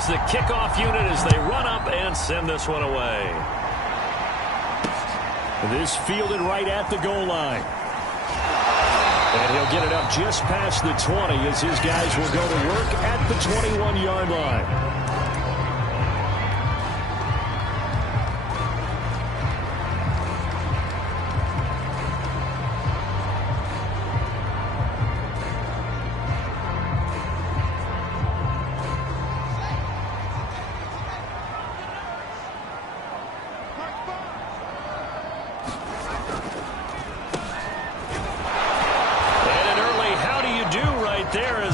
is the kickoff unit as they run up and send this one away. This fielded right at the goal line. And he'll get it up just past the 20 as his guys will go to work at the 21-yard line.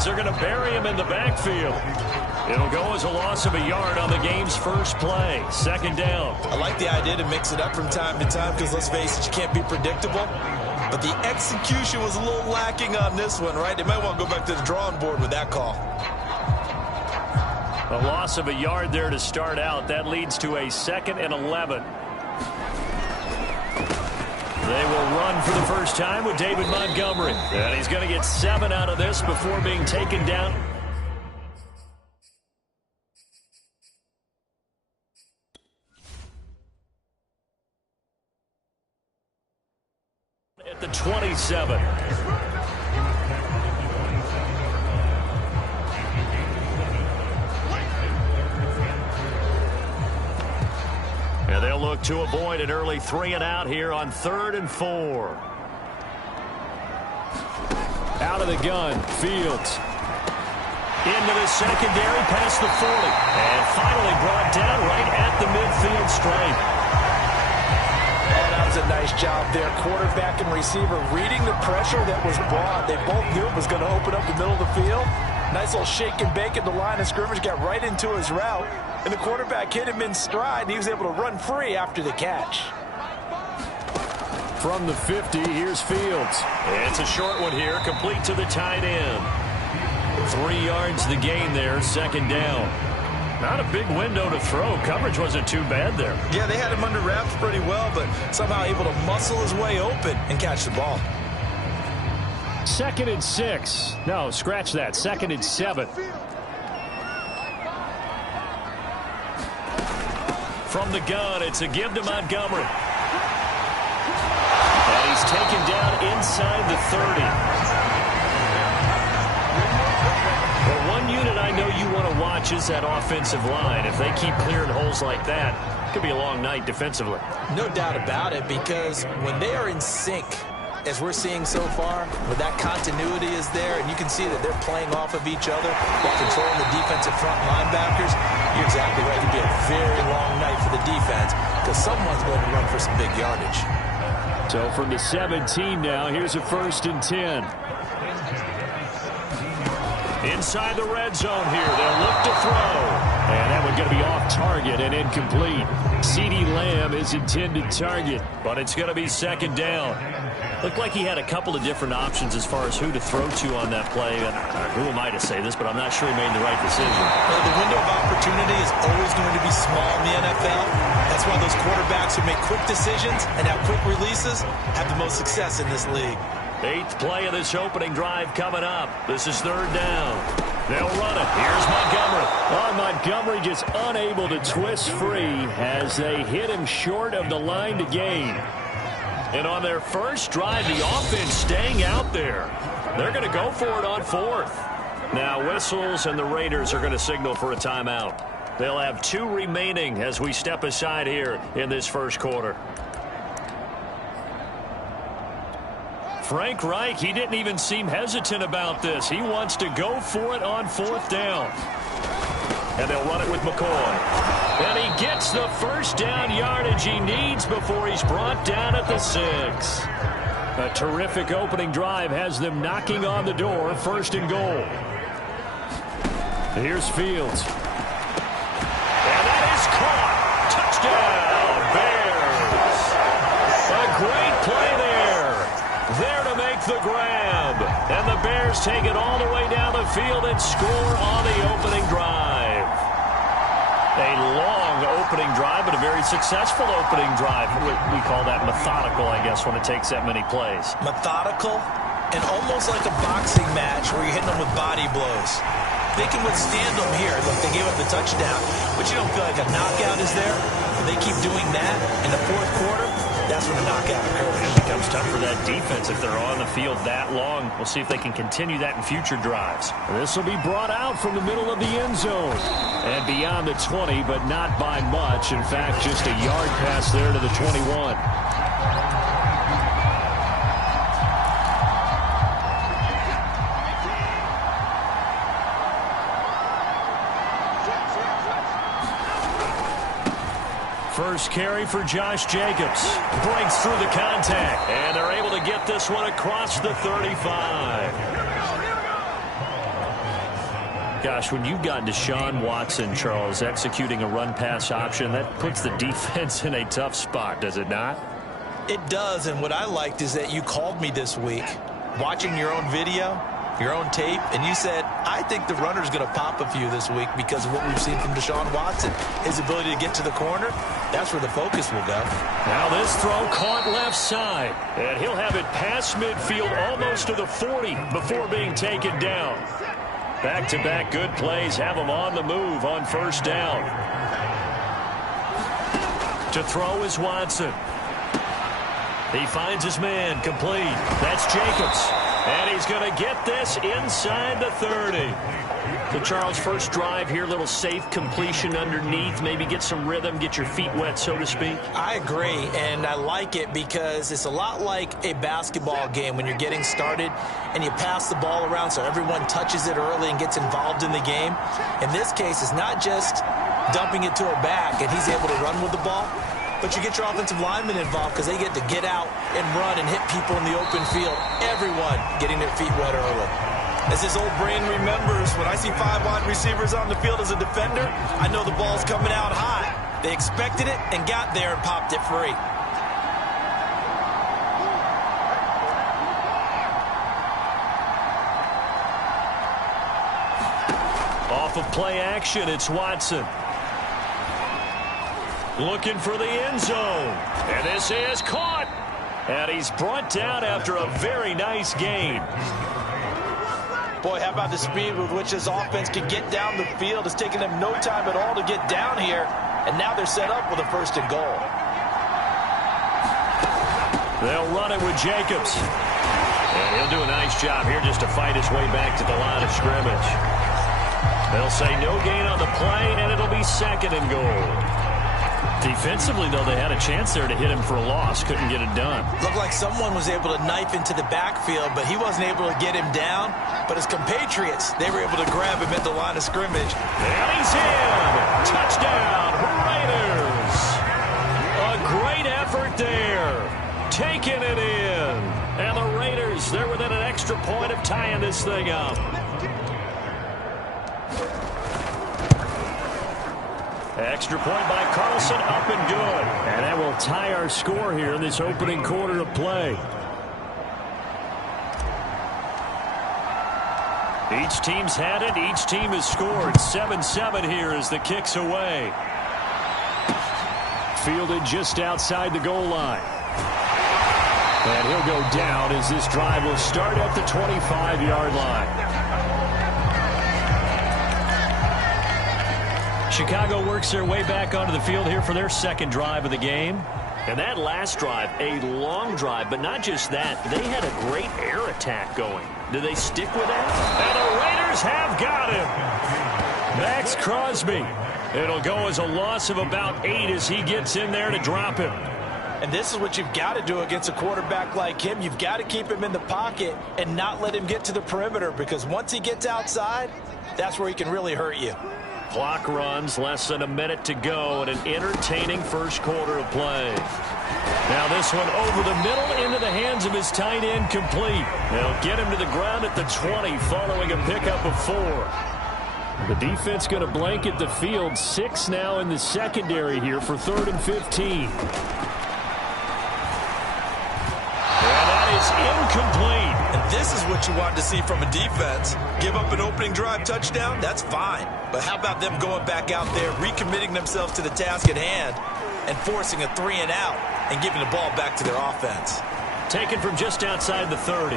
They're going to bury him in the backfield. It'll go as a loss of a yard on the game's first play. Second down. I like the idea to mix it up from time to time because, let's face it, you can't be predictable. But the execution was a little lacking on this one, right? They might want to go back to the drawing board with that call. A loss of a yard there to start out. That leads to a 2nd and 11. They will run for the first time with David Montgomery. And he's going to get 7 out of this before being taken down. At the 27. And they'll look to avoid an early 3 and out here on 3rd and 4. Out of the gun, Fields. Into the secondary, past the 40. And finally brought down right at the midfield stripe. Oh, that was a nice job there. Quarterback and receiver reading the pressure that was brought. They both knew it was going to open up the middle of the field. Nice little shake and bake at the line of scrimmage, got right into his route. And the quarterback hit him in stride, and he was able to run free after the catch. From the 50, here's Fields. It's a short one here, complete to the tight end. 3 yards the gain there, second down. Not a big window to throw. Coverage wasn't too bad there. Yeah, they had him under wraps pretty well, but somehow able to muscle his way open and catch the ball. 2nd and 6. No, scratch that. 2nd and 7. From the gun, it's a give to Montgomery. And he's taken down inside the 30. Well, one unit I know you want to watch is that offensive line. If they keep clearing holes like that, it could be a long night defensively. No doubt about it, because when they are in sync, as we're seeing so far, where that continuity is there, and you can see that they're playing off of each other while controlling the defensive front linebackers, you're exactly right. It could be a very long night for the defense because someone's going to run for some big yardage. So from the 17 now, here's a 1st and 10. Inside the red zone here, they'll look to throw. And that one's going to be off target and incomplete. CeeDee Lamb is intended target, but it's going to be second down. Looked like he had a couple of different options as far as who to throw to on that play. And who am I to say this, but I'm not sure he made the right decision. Well, the window of opportunity is always going to be small in the NFL. That's why those quarterbacks who make quick decisions and have quick releases have the most success in this league. 8th play of this opening drive coming up. This is 3rd down. They'll run it. Here's Montgomery. Oh, Montgomery just unable to twist free as they hit him short of the line to gain. And on their first drive, the offense staying out there. They're going to go for it on 4th. Now whistles and the Raiders are going to signal for a timeout. They'll have 2 remaining as we step aside here in this first quarter. Frank Reich, he didn't even seem hesitant about this. He wants to go for it on 4th down. And they'll run it with McCoy. And he gets the first down yardage he needs before he's brought down at the 6. A terrific opening drive has them knocking on the door, 1st and goal. Here's Fields. And that is caught. Touchdown, Bears. A great play there. There to make the grab. And the Bears take it all the way down the field and score on the opening drive. A long opening drive, but a very successful opening drive. We call that methodical, I guess, when it takes that many plays. Methodical and almost like a boxing match where you're hitting them with body blows. they can withstand them here. Look, they gave up the touchdown, but you don't feel like a knockout is there. If they keep doing that in the fourth quarter, that's when the knockout occurs. It becomes tough for that defense if they're on the field that long. We'll see if they can continue that in future drives. This will be brought out from the middle of the end zone. And beyond the 20, but not by much. In fact, just a yard pass there to the 21. First carry for Josh Jacobs. Breaks through the contact. And they're able to get this one across the 35. Gosh, when you've got Deshaun Watson, Charles, executing a run-pass option, that puts the defense in a tough spot, does it not? It does, and what I liked is that you called me this week, watching your own video, your own tape, and you said, I think the runner's going to pop a few this week because of what we've seen from Deshaun Watson. His ability to get to the corner, that's where the focus will go. Now this throw caught left side, and he'll have it past midfield almost to the 40 before being taken down. Back-to-back good plays have him on the move on first down. To throw is Watson. He finds his man, complete. That's Jacobs. And he's going to get this inside the 30. So, Charles, first drive here, little safe completion underneath. Maybe get some rhythm, get your feet wet, so to speak. I agree, and I like it because it's a lot like a basketball game when you're getting started and you pass the ball around so everyone touches it early and gets involved in the game. In this case, it's not just dumping it to a back and he's able to run with the ball, but you get your offensive linemen involved because they get to get out and run and hit people in the open field. Everyone getting their feet wet early. As this old brain remembers, when I see 5 wide receivers on the field as a defender, I know the ball's coming out high. They expected it and got there and popped it free. Off of play action, it's Watson. Looking for the end zone. And this is caught. And he's brought down after a very nice gain. Boy, how about the speed with which this offense can get down the field? It's taken them no time at all to get down here. And now they're set up with a 1st and goal. They'll run it with Jacobs. And he'll do a nice job here just to fight his way back to the line of scrimmage. They'll say no gain on the play, and it'll be 2nd and goal. Defensively, though, they had a chance there to hit him for a loss. Couldn't get it done. Looked like someone was able to knife into the backfield, but he wasn't able to get him down. But his compatriots, they were able to grab him at the line of scrimmage. And he's in. Touchdown, Raiders. A great effort there. Taking it in. And the Raiders, they're within an extra point of tying this thing up. Extra point by Carlson, up and good. And that will tie our score here in this opening quarter of play. Each team's had it. Each team has scored. 7-7 here as the kick's away. Fielded just outside the goal line. And he'll go down as this drive will start at the 25-yard line. Chicago works their way back onto the field here for their 2nd drive of the game. And that last drive, a long drive, but not just that. They had a great air attack going. Do they stick with that? And the Raiders have got him. Max Crosby. It'll go as a loss of about 8 as he gets in there to drop him. And this is what you've got to do against a quarterback like him. You've got to keep him in the pocket and not let him get to the perimeter, because once he gets outside, that's where he can really hurt you. Clock runs, less than a minute to go, and an entertaining first quarter of play. Now this one over the middle into the hands of his tight end, complete. They'll get him to the ground at the 20 following a pickup of 4. The defense going to blanket the field. 6 now in the secondary here for 3rd and 15. Is incomplete. And this is what you want to see from a defense. Give up an opening drive touchdown, that's fine. But how about them going back out there, recommitting themselves to the task at hand, and forcing a 3 and out and giving the ball back to their offense. Taken from just outside the 30.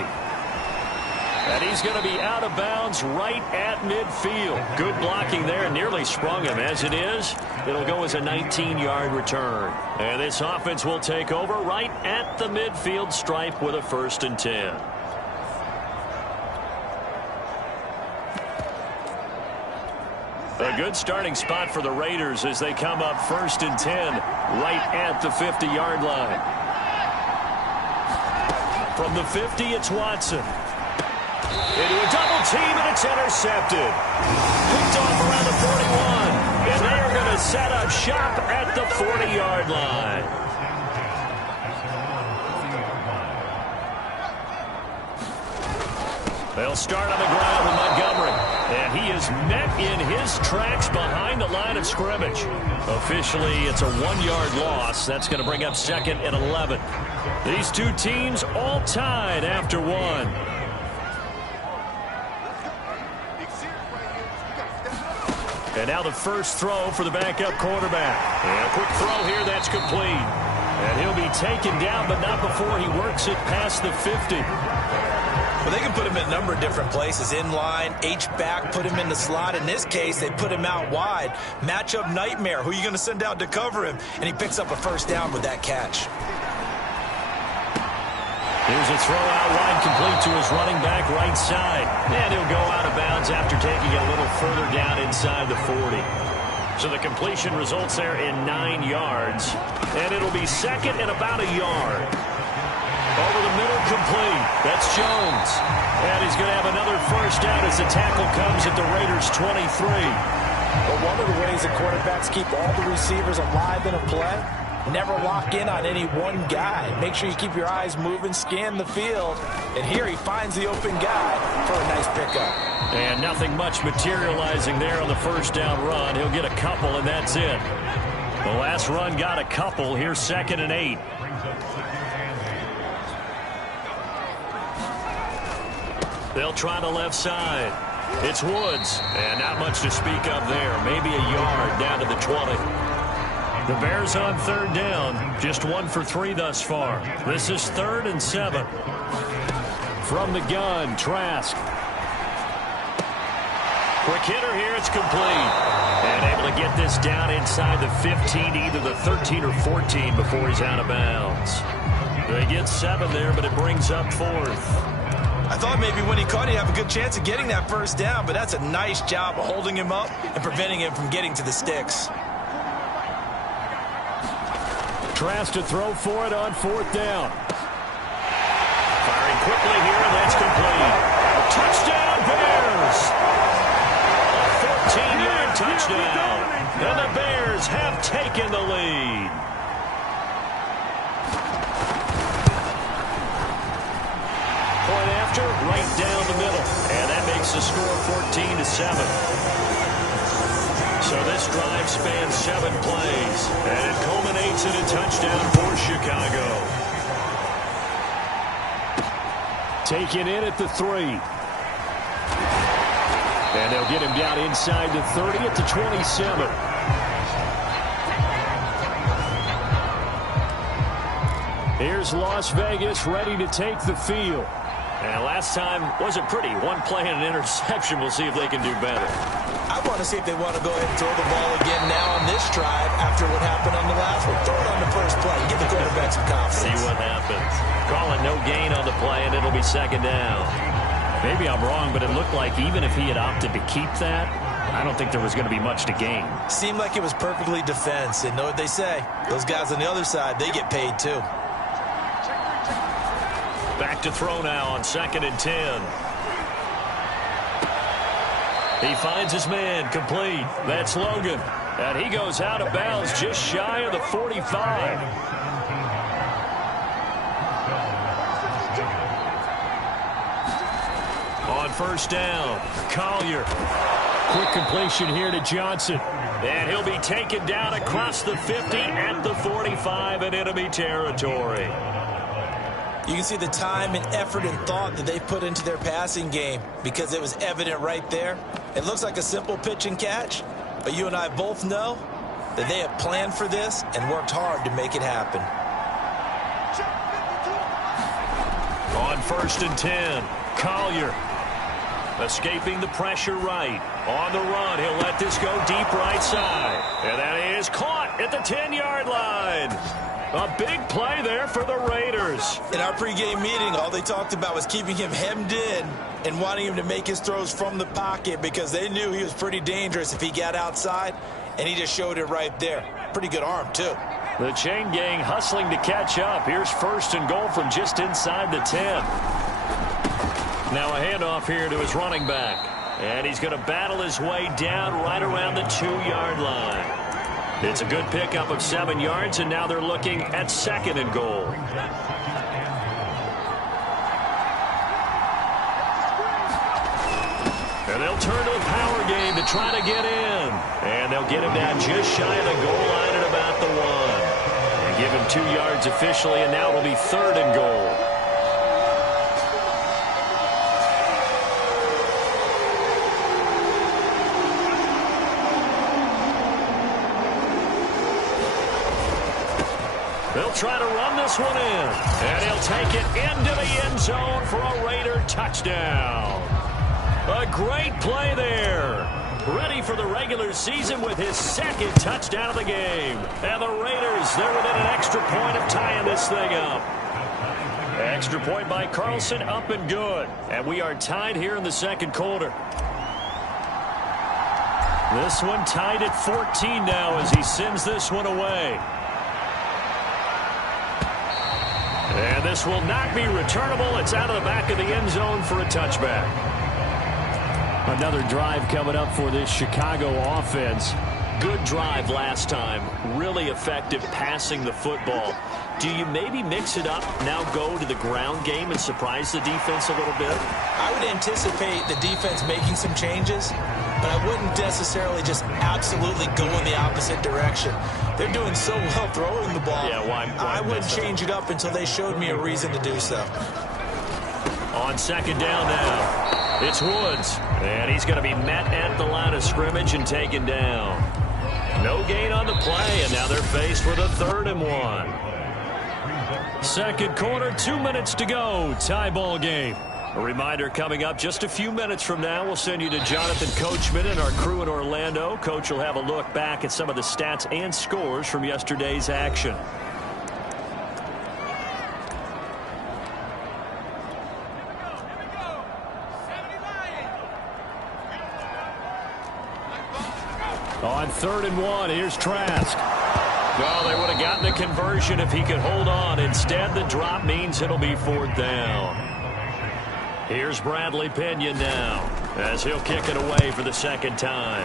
And he's going to be out of bounds right at midfield. Good blocking there. Nearly sprung him. As it is, it'll go as a 19-yard return. And this offense will take over right at the midfield stripe with a 1st and 10. A good starting spot for the Raiders as they come up 1st and 10 right at the 50-yard line. From the 50, it's Watson. Into a double team, and it's intercepted. Picked off around the 41. And they are going to set up shop at the 40-yard line. They'll start on the ground with Montgomery. And he is met in his tracks behind the line of scrimmage. Officially, it's a 1-yard loss. That's going to bring up 2nd and 11. These two teams all tied after 1. And now the first throw for the backup quarterback. And a quick throw here, that's complete. And he'll be taken down, but not before he works it past the 50. Well, they can put him in a number of different places. In line, H-back, put him in the slot. In this case, they put him out wide. Matchup nightmare. Who are you going to send out to cover him? And he picks up a 1st down with that catch. Here's a throw out wide, complete to his running back right side. And he'll go out of bounds after taking it a little further down inside the 40. So the completion results there in 9 yards. And it'll be 2nd and about a yard. Over the middle, complete. That's Jones. And he's going to have another 1st down as the tackle comes at the Raiders' 23. But one of the ways that quarterbacks keep all the receivers alive in a play, never lock in on any one guy. Make sure you keep your eyes moving, scan the field. And here he finds the open guy for a nice pickup. And nothing much materializing there on the 1st down run. He'll get a couple, and that's it. The last run got a couple. Here's 2nd and 8. They'll try the left side. It's Woods. And not much to speak of there. Maybe a yard down to the 20. The Bears on 3rd down. Just 1 for 3 thus far. This is 3rd and 7. From the gun, Trask. Quick hitter here. It's complete. And able to get this down inside the 15, either the 13 or 14 before he's out of bounds. They get 7 there, but it brings up 4th. I thought maybe when he caught it, he'd have a good chance of getting that 1st down, but that's a nice job of holding him up and preventing him from getting to the sticks. Trask to throw for it on 4th down. Firing quickly here, and that's complete. Touchdown, Bears! A 14-yard touchdown. And the Bears have taken the lead. Point after, right down the middle. And that makes the score 14-7. So this drive spans 7 plays. And it culminates in a touchdown for Chicago. Taken in at the 3. And they'll get him down inside the 30 at the 27. Here's Las Vegas ready to take the field. And last time wasn't pretty. 1 play and an interception. We'll see if they can do better. I want to see if they want to go ahead and throw the ball again now on this drive after what happened on the last one. Throw it on the first play. Give the quarterback some confidence. See what happens. Calling no gain on the play, and it'll be 2nd down. Maybe I'm wrong, but it looked like even if he had opted to keep that, I don't think there was going to be much to gain. Seemed like it was perfectly defense. And know what they say. Those guys on the other side, they get paid too. Back to throw now on 2nd and 10. He finds his man, complete. That's Logan. And he goes out of bounds just shy of the 45. On 1st down, Collier. Quick completion here to Johnson. And he'll be taken down across the 50 at the 45 in enemy territory. You can see the time and effort and thought that they put into their passing game because it was evident right there. It looks like a simple pitch and catch, but you and I both know that they have planned for this and worked hard to make it happen. On 1st and 10, Collier. Escaping the pressure right. On the run, he'll let this go deep right side. And that is caught at the 10-yard line. A big play there for the Raiders. In our pregame meeting, all they talked about was keeping him hemmed in and wanting him to make his throws from the pocket because they knew he was pretty dangerous if he got outside, and he just showed it right there. Pretty good arm, too. The chain gang hustling to catch up. Here's 1st and goal from just inside the 10. Now a handoff here to his running back. And he's going to battle his way down right around the 2-yard line. It's a good pickup of 7 yards, and now they're looking at 2nd and goal. And they'll turn to the power game to try to get in. And they'll get him down just shy of the goal line at about the 1. And give him 2 yards officially, and now it'll be 3rd and goal. They'll try to run this one in. And he'll take it into the end zone for a Raider touchdown. A great play there. Ready for the regular season with his 2nd touchdown of the game. And the Raiders, they're within an extra point of tying this thing up. Extra point by Carlson, up and good. And we are tied here in the 2nd quarter. This one tied at 14 now as he sends this one away. And this will not be returnable. It's out of the back of the end zone for a touchback. Another drive coming up for this Chicago offense. Good drive last time. Really effective passing the football. Do you maybe mix it up, now go to the ground game and surprise the defense a little bit? I would anticipate the defense making some changes, but I wouldn't necessarily just absolutely go in the opposite direction. They're doing so well throwing the ball. Yeah, why I wouldn't change it up until they showed me a reason to do so. On 2nd down now, it's Woods. And he's going to be met at the line of scrimmage and taken down. No gain on the play, and now they're faced with a 3rd and 1. 2nd quarter, 2 minutes to go. Tie ball game. A reminder coming up just a few minutes from now. We'll send you to Jonathan Coachman and our crew in Orlando. Coach will have a look back at some of the stats and scores from yesterday's action. On 3rd and 1, here's Trask. Well, they would have gotten the conversion if he could hold on. Instead, the drop means it'll be 4th down. Here's Bradley Pinion now as he'll kick it away for the 2nd time.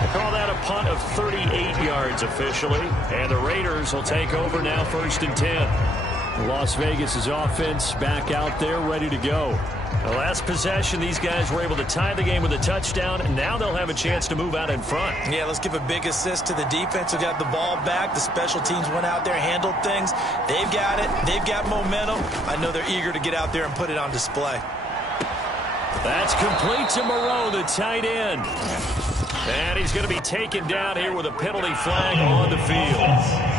They call that a punt of 38 yards officially. And the Raiders will take over now 1st and 10. Las Vegas' offense back out there ready to go. The last possession, these guys were able to tie the game with a touchdown, and now they'll have a chance to move out in front. Yeah, let's give a big assist to the defense who got the ball back. The special teams went out there, handled things. They've got it. They've got momentum. I know they're eager to get out there and put it on display. That's complete to Moreau, the tight end. And he's going to be taken down here with a penalty flag on the field.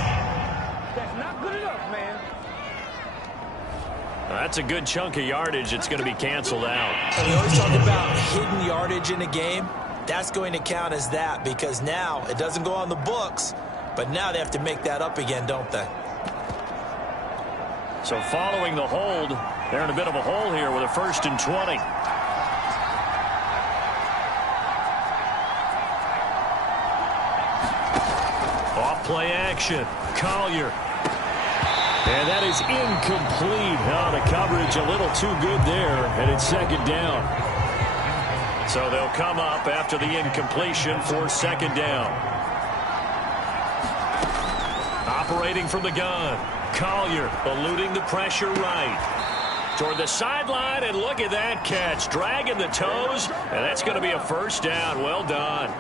That's a good chunk of yardage. It's going to be canceled out. And we always talk about hidden yardage in a game. That's going to count as that because now it doesn't go on the books, but now they have to make that up again, don't they? So following the hold, they're in a bit of a hole here with a 1st and 20. Off play action. Collier. And that is incomplete. Oh, the coverage a little too good there, and it's 2nd down. So they'll come up after the incompletion for 2nd down. Operating from the gun. Collier eluding the pressure right. Toward the sideline, and look at that catch. Dragging the toes, and that's going to be a 1st down. Well done.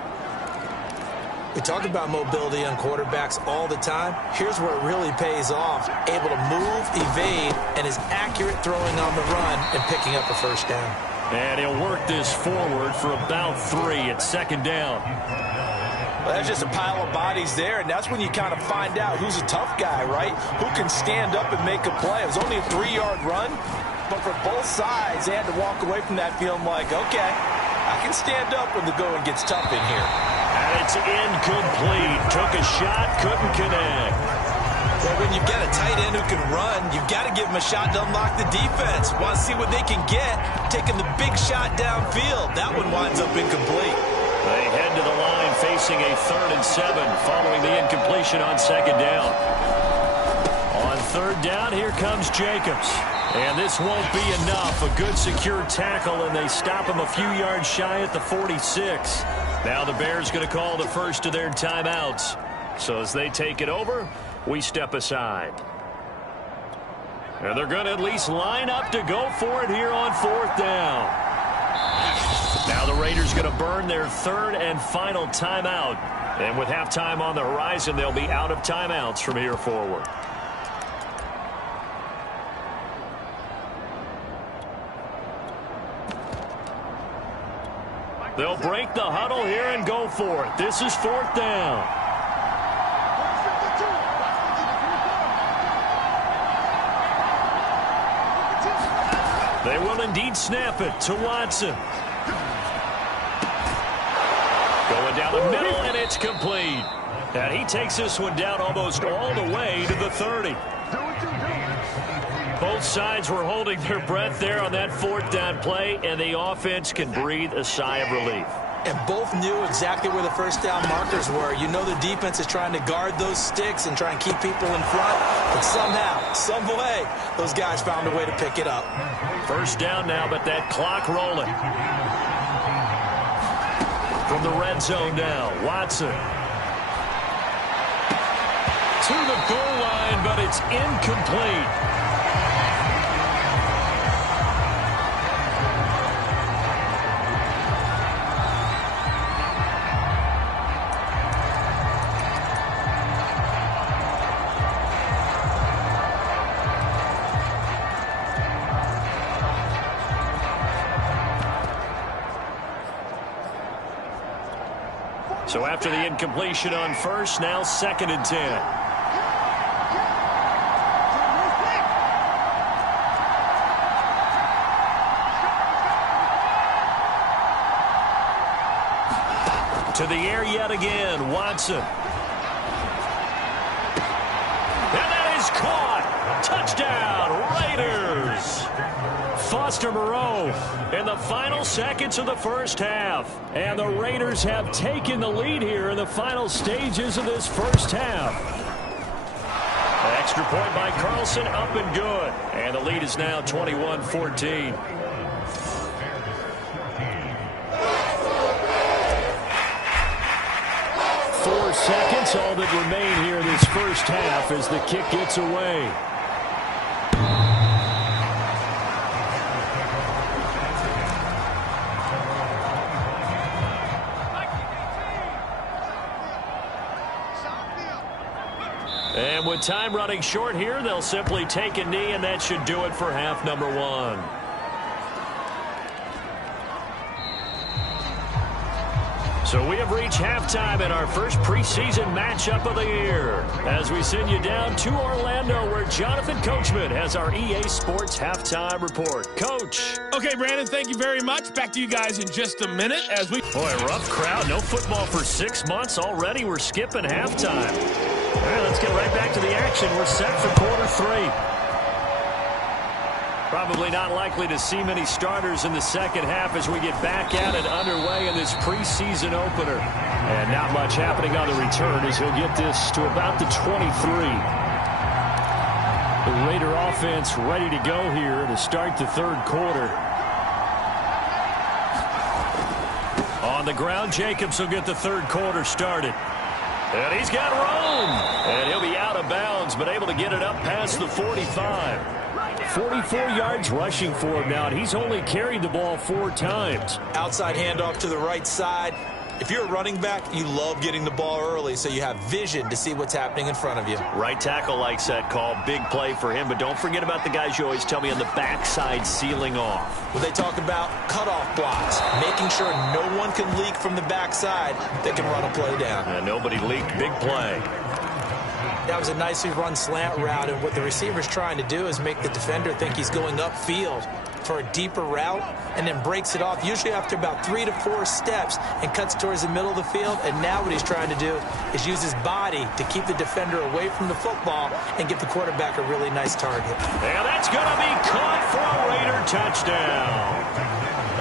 We talk about mobility on quarterbacks all the time. Here's where it really pays off. Able to move, evade, and is accurate throwing on the run and picking up a 1st down. And he'll work this forward for about 3 at 2nd down. There's just a pile of bodies there, and that's when you kind of find out who's a tough guy, right? Who can stand up and make a play. It was only a 3-yard run, but for both sides, they had to walk away from that feeling like, okay, I can stand up when the going gets tough in here. And it's incomplete. Took a shot, couldn't connect. Well, when you get a tight end who can run, you've got to give him a shot to unlock the defense. Want to see what they can get, taking the big shot downfield. That one winds up incomplete. They head to the line facing a 3rd and 7 following the incompletion on 2nd down. On 3rd down, here comes Jacobs. And this won't be enough. A good secure tackle, and they stop him a few yards shy at the 46. Now the Bears going to call the first of their timeouts. So as they take it over, we step aside. And they're going to at least line up to go for it here on 4th down. Now the Raiders going to burn their 3rd and final timeout. And with halftime on the horizon, they'll be out of timeouts from here forward. They'll break the huddle here and go for it. This is 4th down. They will indeed snap it to Watson. Going down the middle, and it's complete. And he takes this one down almost all the way to the 30. Both sides were holding their breath there on that 4th down play, and the offense can breathe a sigh of relief. And both knew exactly where the first down markers were. You know the defense is trying to guard those sticks and try and keep people in front. But somehow, some way, those guys found a way to pick it up. First down now, but that clock rolling. From the red zone now, Watson. To the goal line, but it's incomplete. So after the incompletion on first, now 2nd and 10. To the air yet again, Watson. And that is caught. Touchdown, Raiders. Foster Moreau in the final seconds of the first half. And the Raiders have taken the lead here in the final stages of this first half. An extra point by Carlson, up and good. And the lead is now 21-14. Seconds, all that remain here in this first half as the kick gets away. And with time running short here, they'll simply take a knee, and that should do it for half number 1. So we have reached halftime in our first preseason matchup of the year as we send you down to Orlando, where Jonathan Coachman has our EA Sports halftime report. Coach. Okay, Brandon, thank you very much. Back to you guys in just a minute as we... Boy, rough crowd. No football for 6 months already. We're skipping halftime. All right, let's get right back to the action. We're set for quarter 3. Probably not likely to see many starters in the second half as we get back at it underway in this preseason opener. And not much happening on the return as he'll get this to about the 23. The Raider offense ready to go here to start the 3rd quarter. On the ground, Jacobs will get the 3rd quarter started. And he's got room. And he'll be out of bounds, but able to get it up past the 45. 44 yards rushing for him now, and he's only carried the ball 4 times. Outside handoff to the right side. If you're a running back, you love getting the ball early so you have vision to see what's happening in front of you. Right tackle likes that call. Big play for him, but don't forget about the guys you always tell me on the backside sealing off. When they talk about cutoff blocks, making sure no one can leak from the backside, they can run a play down. And nobody leaked. Big play. That was a nicely run slant route, and what the receiver's trying to do is make the defender think he's going upfield for a deeper route, and then breaks it off, usually after about 3 to 4 steps, and cuts towards the middle of the field. And now what he's trying to do is use his body to keep the defender away from the football and give the quarterback a really nice target. And that's going to be caught for a Raider touchdown.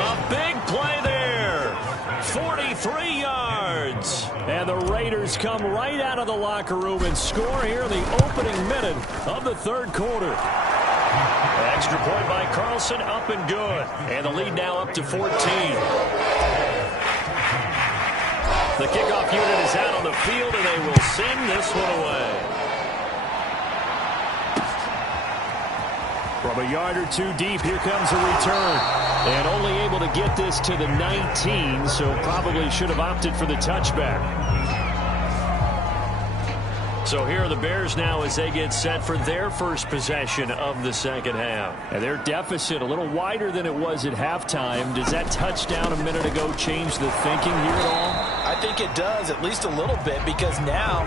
A big play there. 43 yards. And the Raiders come right out of the locker room and score here in the opening minute of the third quarter. Extra point by Carlson, up and good. And the lead now up to 14. The kickoff unit is out on the field, and they will send this one away. From a yard or two deep, here comes a return. And only able to get this to the 19, so probably should have opted for the touchback. So here are the Bears now as they get set for their first possession of the second half. And their deficit a little wider than it was at halftime. Does that touchdown a minute ago change the thinking here at all? I think it does, at least a little bit, because now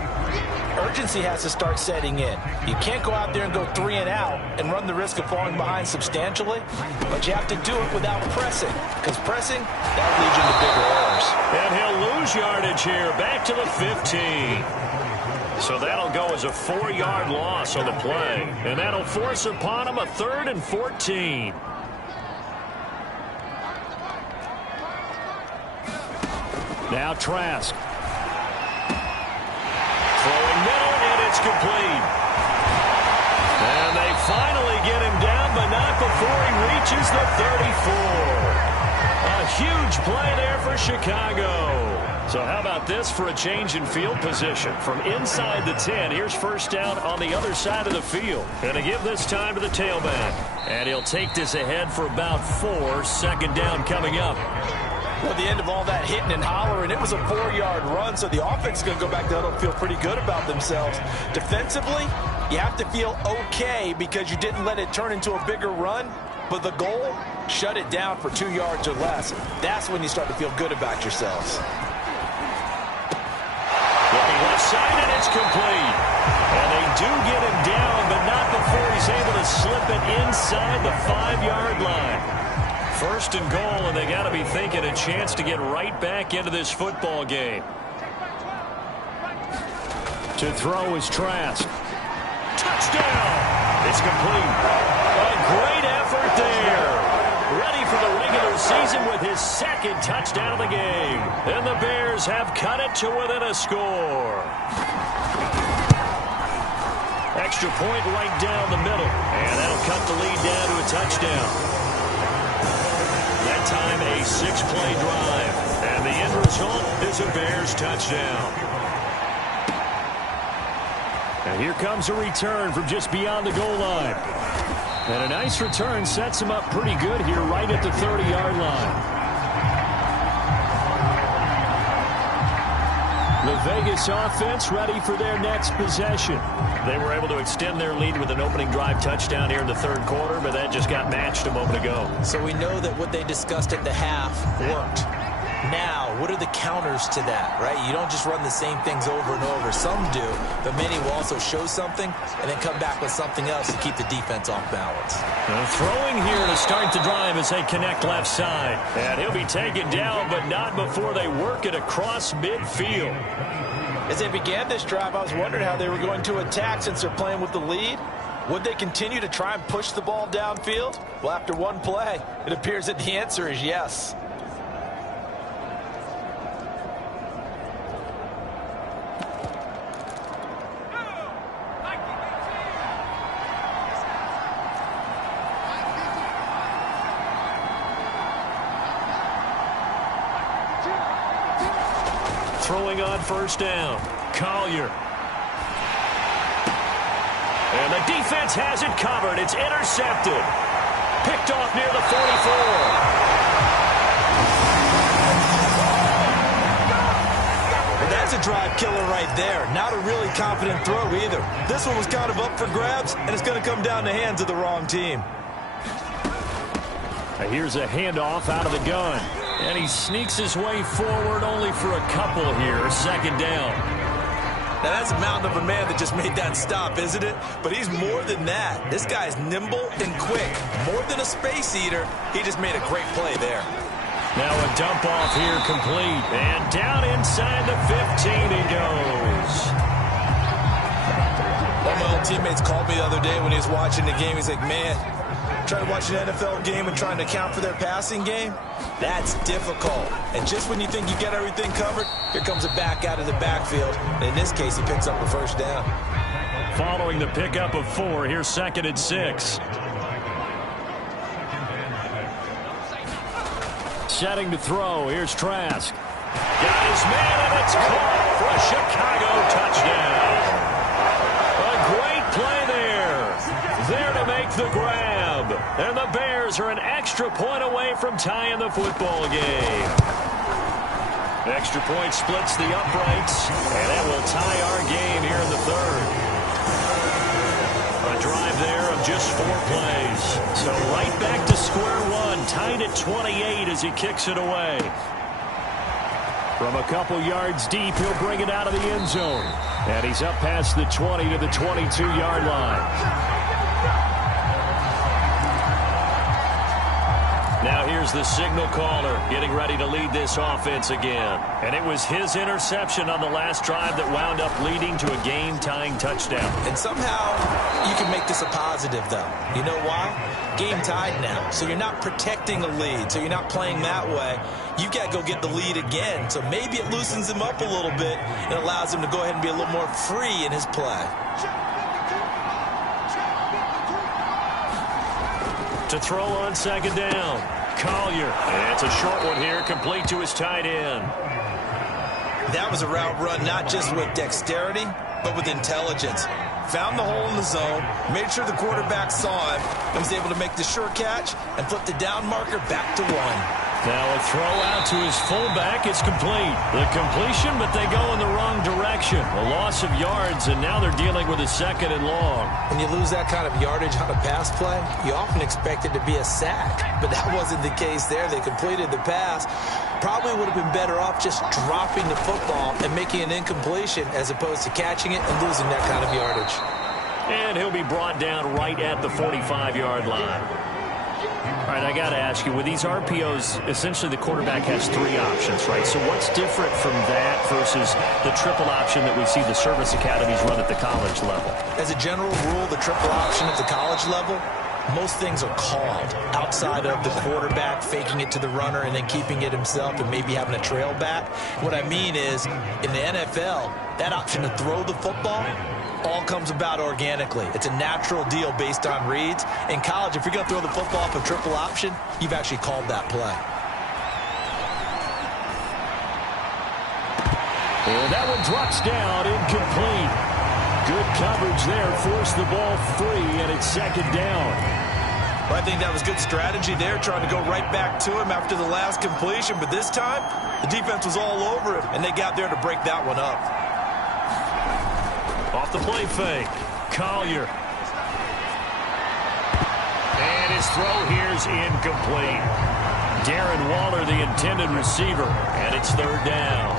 urgency has to start setting in. You can't go out there and go 3 and out and run the risk of falling behind substantially, but you have to do it without pressing, because pressing, that leads you to bigger errors. And he'll lose yardage here, back to the 15. So that'll go as a 4-yard loss on the play. And that'll force upon him a 3rd and 14. Now Trask. Throwing middle, and it's complete. And they finally get him down, but not before he reaches the 34. A huge play there for Chicago. So how about this for a change in field position? From inside the 10, here's first down on the other side of the field. And to give this time to the tailback. And he'll take this ahead for about 4. Second down coming up. Well, at the end of all that hitting and hollering, it was a 4-yard run, so the offense is going to go back to huddle and feel pretty good about themselves. Defensively, you have to feel okay because you didn't let it turn into a bigger run. But the goal, shut it down for 2 yards or less. That's when you start to feel good about yourselves. Looking left side, and it's complete. And they do get him down, but not before he's able to slip it inside the 5-yard line. First and goal, and they got to be thinking a chance to get right back into this football game. To throw is Trask. Touchdown! It's complete. A great effort there. Ready for the regular season with his 2nd touchdown of the game. And the Bears have cut it to within a score. Extra point right down the middle. And that'll cut the lead down to a touchdown. That time a 6-play drive. And the end result is a Bears touchdown. And here comes a return from just beyond the goal line. And a nice return sets him up pretty good here right at the 30-yard line. The Vegas offense ready for their next possession. They were able to extend their lead with an opening drive touchdown here in the third quarter, but that just got matched a moment ago. So we know that what they discussed at the half worked. Now, what are the counters to that, right? You don't just run the same things over and over. Some do, but many will also show something and then come back with something else to keep the defense off balance. Throwing here to start the drive as they connect left side. And he'll be taken down, but not before they work it across midfield. As they began this drive, I was wondering how they were going to attack since they're playing with the lead. Would they continue to try and push the ball downfield? Well, after one play, it appears that the answer is yes. Throwing on first down, Collier. And the defense has it covered. It's intercepted. Picked off near the 44. drive killer right there. Not a really confident throw either. This one was kind of up for grabs, and it's going to come down the hands of the wrong team. Here's a handoff out of the gun. And he sneaks his way forward only for a couple here. Second down. Now, that's a mountain of a man that just made that stop, isn't it? But he's more than that. This guy's nimble and quick. More than a space eater, he just made a great play there. Now a dump off here complete. And down inside the 15 he goes. One of my old teammates called me the other day when he was watching the game. He's like, man, trying to watch an NFL game and trying to account for their passing game, that's difficult. And just when you think you get everything covered, here comes a back out of the backfield. And in this case, he picks up a first down. Following the pickup of 4, here's 2nd and 6. Setting to throw, here's Trask. Got his man, and it's caught for a Chicago touchdown. A great play there. There to make the grab. And the Bears are an extra point away from tying the football game. Extra point splits the uprights, and that will tie our game here in the third. A drive there of just 4 plays. So right back to square one, tied at 28 as he kicks it away. From a couple yards deep, he'll bring it out of the end zone. And he's up past the 20 to the 22-yard line. Now here's the signal caller getting ready to lead this offense again. And it was his interception on the last drive that wound up leading to a game-tying touchdown. And somehow you can make this a positive, though. You know why? Game tied now. So you're not protecting a lead. So you're not playing that way. You've got to go get the lead again. So maybe it loosens him up a little bit and allows him to go ahead and be a little more free in his play. To throw on 2nd down. Collier. And it's a short one here, complete to his tight end. That was a route run not just with dexterity, but with intelligence. Found the hole in the zone, made sure the quarterback saw him, and was able to make the sure catch and flip the down marker back to 1. Now a throw out to his fullback. It's complete. The completion, but they go in the wrong direction. A loss of yards, and now they're dealing with a 2nd and long. When you lose that kind of yardage on a pass play, you often expect it to be a sack. But that wasn't the case there. They completed the pass. Probably would have been better off just dropping the football and making an incompletion as opposed to catching it and losing that kind of yardage. And he'll be brought down right at the 45-yard line. All right, I got to ask you, with these RPOs, essentially the quarterback has 3 options, right? So what's different from that versus the triple option that we see the service academies run at the college level? As a general rule, the triple option at the college level, most things are called outside of the quarterback faking it to the runner and then keeping it himself and maybe having a trail back. What I mean is, in the NFL, that option to throw the football all comes about organically. It's a natural deal based on reads. In college, if you're going to throw the football off a triple option, you've actually called that play. And that one drops down, incomplete. Good coverage there, forced the ball free, and it's 2nd down. Well, I think that was good strategy there, trying to go right back to him after the last completion. But this time, the defense was all over him, and they got there to break that one up. Off the play fake, Collier. And his throw here's incomplete. Darren Waller, the intended receiver, and it's 3rd down.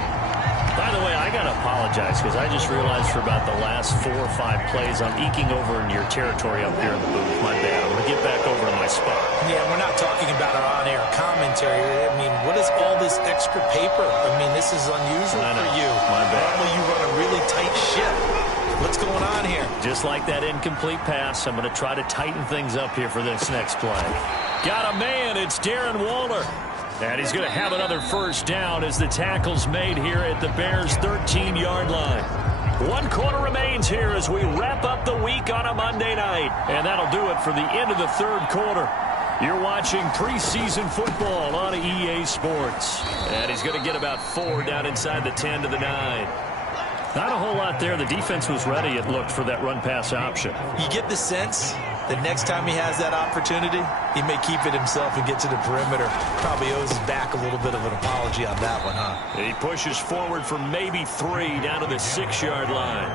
By the way, I got to apologize because I just realized for about the last 4 or 5 plays I'm eking over in your territory up here in the booth. My bad. I'm going to get back over to my spot. Yeah, we're not talking about our on-air commentary. I mean, what is all this extra paper? I mean, this is unusual for you. My bad. Normally you run a really tight ship. What's going on here? Just like that incomplete pass, I'm going to try to tighten things up here for this next play. Got a man. It's Darren Waller. And he's going to have another first down as the tackle's made here at the Bears' 13-yard line. 1 quarter remains here as we wrap up the week on a Monday night. And that'll do it for the end of the 3rd quarter. You're watching preseason football on EA Sports. And he's going to get about 4 down inside the 10 to the 9. Not a whole lot there. The defense was ready, it looked, for that run-pass option. You get the sense the next time he has that opportunity, he may keep it himself and get to the perimeter. Probably owes his back a little bit of an apology on that one, huh? He pushes forward for maybe 3 down to the 6-yard line.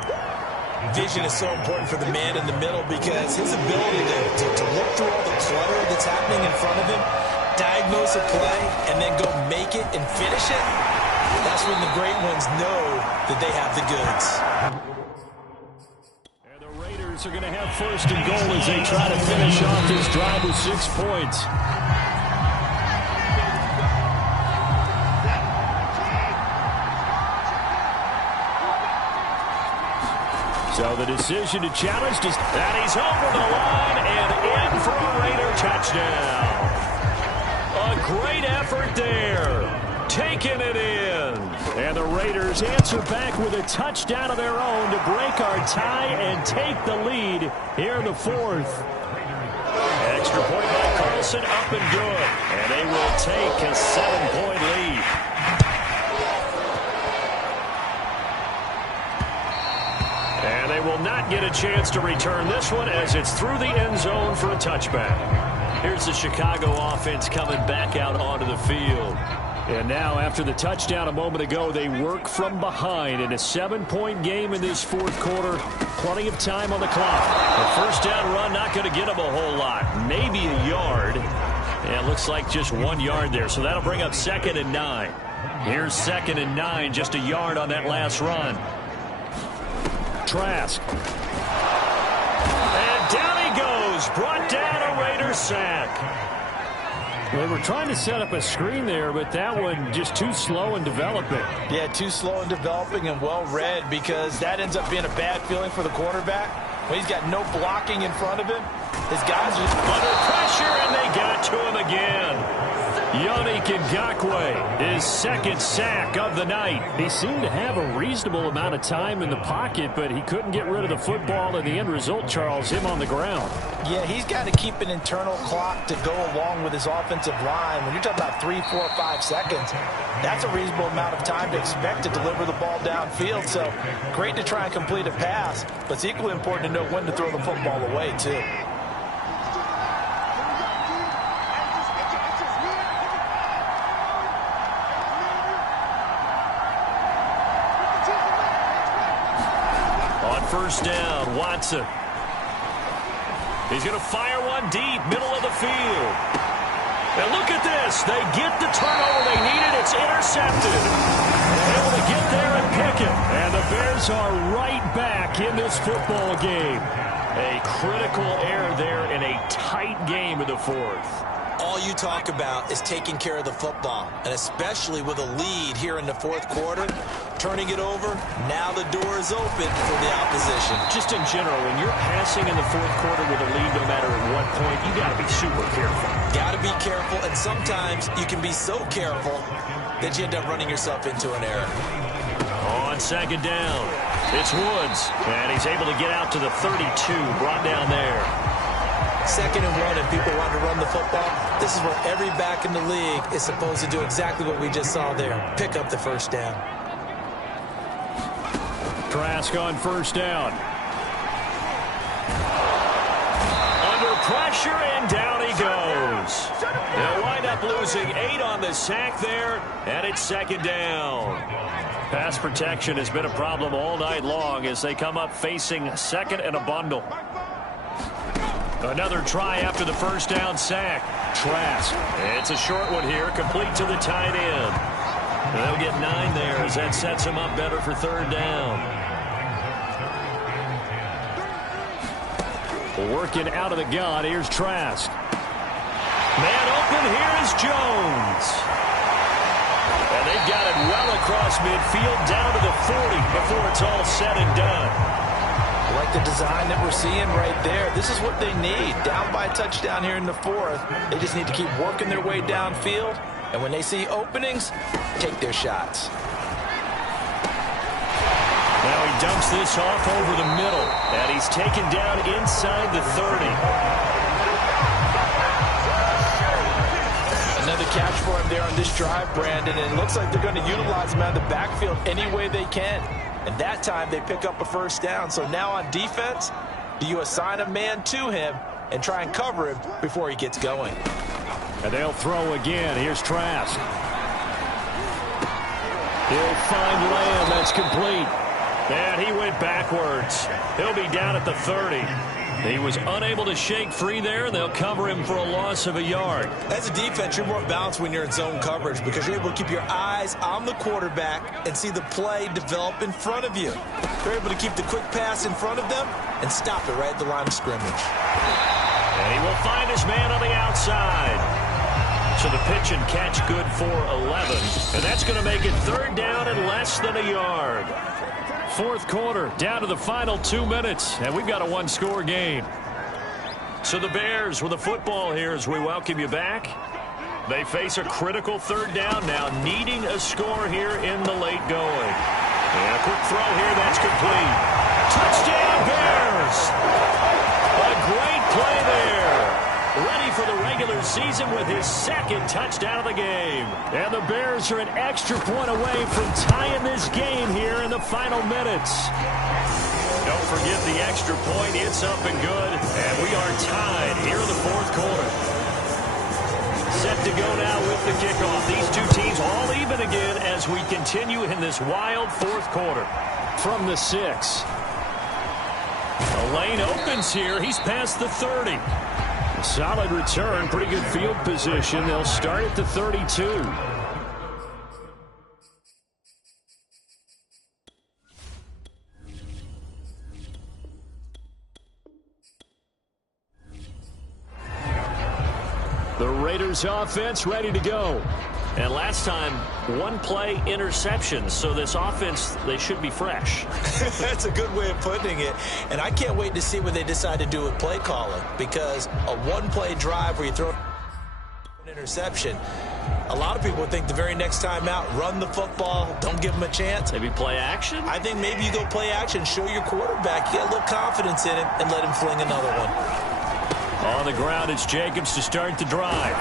Vision is so important for the man in the middle because his ability to look through all the clutter that's happening in front of him, diagnose a play, and then go make it and finish it, that's when the great ones know that they have the goods. And the Raiders are going to have 1st and goal as they try to finish off this drive with 6 points. So the decision to challenge is that he's over the line and in for a Raider touchdown. A great effort there. Taking it in. And the Raiders answer back with a touchdown of their own to break our tie and take the lead here in the 4th. Extra point by Carlson, up and good. And they will take a 7-point lead. And they will not get a chance to return this one as it's through the end zone for a touchback. Here's the Chicago offense coming back out onto the field. And now, after the touchdown a moment ago, they work from behind in a 7-point game in this 4th quarter. Plenty of time on the clock. A 1st down run, not going to get them a whole lot. Maybe a yard. And it looks like just 1 yard there. So that'll bring up 2nd and 9. Here's 2nd and 9, just a yard on that last run. Trask. And down he goes. Brought down a Raider sack. They were trying to set up a screen there, but that one just too slow in developing. Yeah, too slow in developing and well read because that ends up being a bad feeling for the quarterback. When he's got no blocking in front of him, his guys are just under pressure, and they got to him again. Yannick Ngakoue, his 2nd sack of the night. He seemed to have a reasonable amount of time in the pocket, but he couldn't get rid of the football, and the end result, Charles, him on the ground. Yeah, he's got to keep an internal clock to go along with his offensive line. When you're talking about 3, 4, 5 seconds, that's a reasonable amount of time to expect to deliver the ball downfield. So great to try and complete a pass, but it's equally important to know when to throw the football away, too. On 1st down, Watson. He's going to fire one deep, middle of the field. And look at this. They get the turnover they needed. It's intercepted. Able to get there and pick it. And the Bears are right back in this football game. A critical error there in a tight game in the 4th. All you talk about is taking care of the football, and especially with a lead here in the 4th quarter, turning it over, now the door is open for the opposition. Just in general, when you're passing in the 4th quarter with a lead, no matter at what point, you got to be super careful. Got to be careful, and sometimes you can be so careful that you end up running yourself into an error. On 2nd down, it's Woods, and he's able to get out to the 32, brought down there. 2nd and 1, and people want to run the football. This is where every back in the league is supposed to do exactly what we just saw there. Pick up the 1st down. Trask on 1st down. Under pressure, and down he goes. They'll wind up losing 8 on the sack there, and it's 2nd down. Pass protection has been a problem all night long as they come up facing 2nd and a bundle. Another try after the 1st down sack. Trask. It's a short one here, complete to the tight end. They'll get 9 there as that sets them up better for 3rd down. Working out of the gun, here's Trask. Man open, here is Jones. And they've got it well across midfield, down to the 40 before it's all said and done. I like the design that we're seeing right there. This is what they need. Down by a touchdown here in the 4th. They just need to keep working their way downfield. And when they see openings, take their shots. Now he dumps this off over the middle. And he's taken down inside the 30. Another catch for him there on this drive, Brandon. And it looks like they're going to utilize him out of the backfield any way they can. And that time they pick up a 1st down. So now on defense, do you assign a man to him and try and cover him before he gets going. And they'll throw again. Here's Trask. He'll find Lamb. That's complete. And he went backwards. He'll be down at the 30. He was unable to shake free there, and they'll cover him for a loss of a yard. As a defense, you're more balanced when you're in zone coverage because you're able to keep your eyes on the quarterback and see the play develop in front of you. You're able to keep the quick pass in front of them and stop it right at the line of scrimmage. And he will find his man on the outside. So the pitch and catch good for 11. And that's going to make it third down and less than a yard. Fourth quarter, down to the final 2 minutes, and we've got a one-score game. So the Bears with the football here as we welcome you back. They face a critical third down now, needing a score here in the late going. And a quick throw here, that's complete. Touchdown, Bears! A great play there. Ready for the regular season with his second touchdown of the game. And the Bears are an extra point away from tying this game here in the final minutes. Don't forget the extra point. It's up and good. And we are tied here in the fourth quarter. Set to go now with the kickoff. These two teams all even again as we continue in this wild fourth quarter. From the 6. The lane opens here. He's past the 30. Solid return, pretty good field position. They'll start at the 32. The Raiders offense ready to go. And last time, one play interception. So this offense, they should be fresh. That's a good way of putting it. And I can't wait to see what they decide to do with play calling. Because a one-play drive where you throw an interception, a lot of people think the very next time out, run the football, don't give them a chance. Maybe play action? I think maybe you go play action, show your quarterback, you get a little confidence in him, and let him fling another one. On the ground, it's Jacobs to start the drive.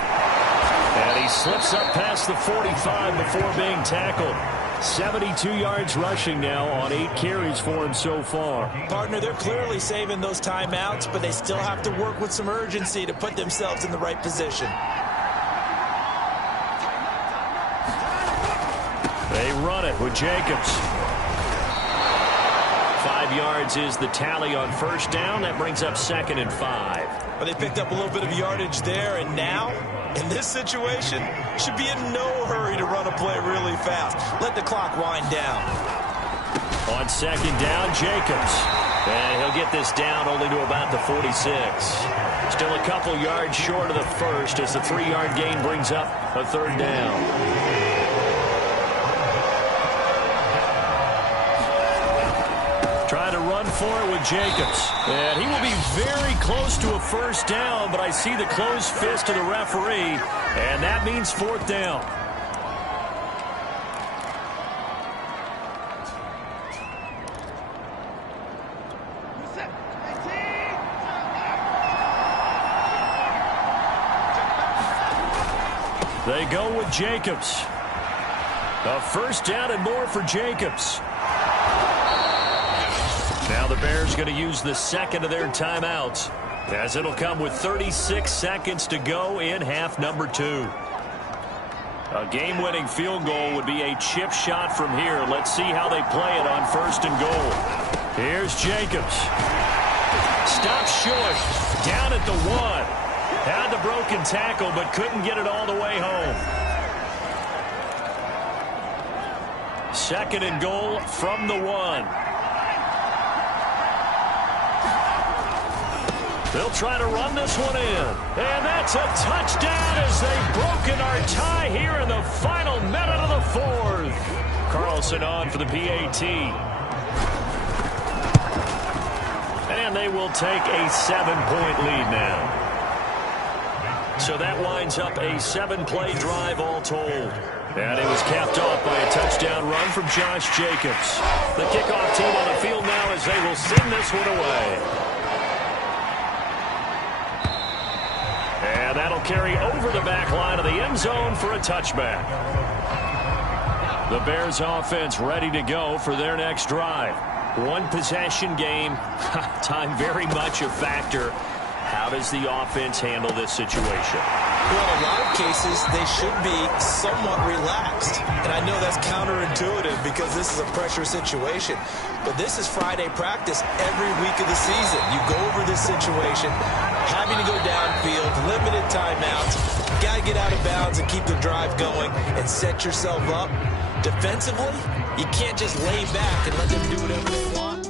And he slips up past the 45 before being tackled. 72 yards rushing now on 8 carries for him so far. Partner, they're clearly saving those timeouts, but they still have to work with some urgency to put themselves in the right position. They run it with Jacobs. 5 yards is the tally on first down. That brings up 2nd and 5. Well, they picked up a little bit of yardage there, and now, in this situation, should be in no hurry to run a play really fast. Let the clock wind down. On 2nd down, Jacobs. And he'll get this down only to about the 46. Still a couple yards short of the first as the 3-yard gain brings up a 3rd down. Try to run for it with Jacobs. And he will be very close to a first down, but I see the closed fist of the referee, and that means 4th down. They go with Jacobs. A first down and more for Jacobs. Now the Bears going to use the second of their timeouts as it'll come with 36 seconds to go in half number 2. A game-winning field goal would be a chip shot from here. Let's see how they play it on 1st and goal. Here's Jacobs. Stops short. Down at the 1. Had the broken tackle but couldn't get it all the way home. 2nd and goal from the 1. They'll try to run this one in. And that's a touchdown as they've broken our tie here in the final minute of the 4th. Carlson on for the PAT. And they will take a 7-point lead now. So that winds up a 7-play drive all told. And it was capped off by a touchdown run from Josh Jacobs. The kickoff team on the field now as they will send this one away. And that'll carry over the back line of the end zone for a touchback. The Bears offense ready to go for their next drive. One possession game. Time very much a factor. How does the offense handle this situation? Well, in a lot of cases, they should be somewhat relaxed. And I know that's counterintuitive because this is a pressure situation. But this is Friday practice every week of the season. You go over this situation, having to go downfield, limited timeouts. Got to get out of bounds and keep the drive going and set yourself up. Defensively, you can't just lay back and let them do whatever they want.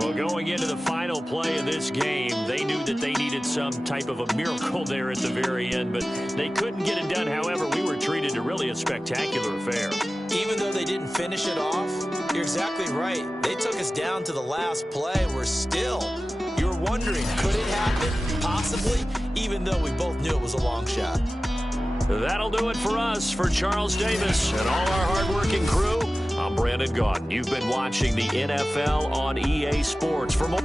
Well, going into the final play of this game, they knew that they needed some type of a miracle there at the very end, but they couldn't get it done. However, we were treated to really a spectacular affair. Even though they didn't finish it off, you're exactly right. They took us down to the last play. We're still, you're wondering, could it happen? Possibly, even though we both knew it was a long shot. That'll do it for us. For Charles Davis and all our hardworking crew, I'm Brandon Gaudin. You've been watching the NFL on EA Sports. For more